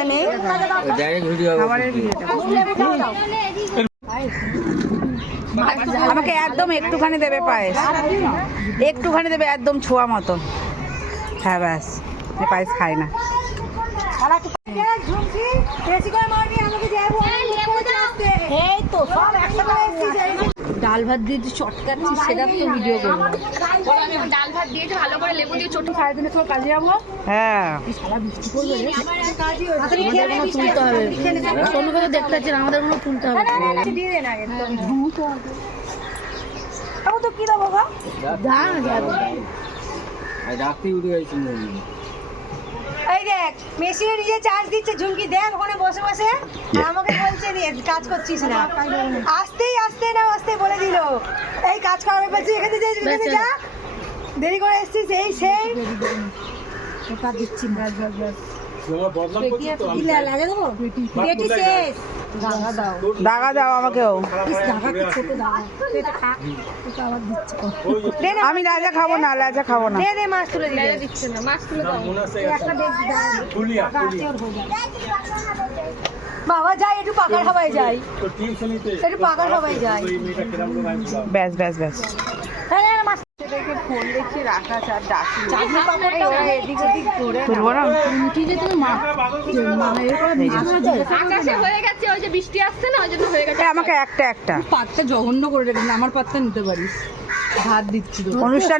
জায়গা নেই। আমাকে একদম একটুখানি দেবে পায়েস, একটুখানি দেবে, একদম ছোঁয়া মতন। হ্যাঁ ব্যাস, পায়েস খাই না। ডাল ভাত দিয়ে চটকাচ্ছি, সেটা তো ভিডিও করবো। ডাল ভাত দিয়ে ভালো করে লেবু দিয়ে চটকে সাড়ে 3 সময় কাজে যাবো। হ্যাঁ তুলতে হবে, সোনুকে তো দেখতে পাচ্ছি না, আমাদের কোনো তুলতে হবে। তো কি দেবো বাবা? এই দেখ, মেশিনে নিজে চার্জ দিচ্ছে ঝুমকি, দেখ ওখানে বসে বসে আমাকে বলছে কাজ করছিস না। আসতেই আসতে বলে দিল এই কাজ করার বলছি, এখানে যা দেরি করে এসছিস, এই সেই কাজ দিচ্ছি না। দাগা দাও আমাকেও। আমি লাজা খাবো না, লাজা খাবো না। মাছ তুলে দিচ্ছে না, মাছ তুলে বাবা যাই, একটু পাকার হাওয়ায় যাই, একটু পাকার হাওয়ায় যাই। ব্যাস ব্যাস ব্যাস। ফোন দেখি রাখা চার ডাকি এদিক ওদিক করে তুলবো না। আকাশে হয়ে গেছে, ওই যে বৃষ্টি আসছে না, ওই জন্য হয়ে গেছে। আমাকে একটা পাতটা জঘন্য করে রেখেছে, আমার পাতটা নিতে পারিস, ভাত দিচ্ছি তো। অনুষ্ঠান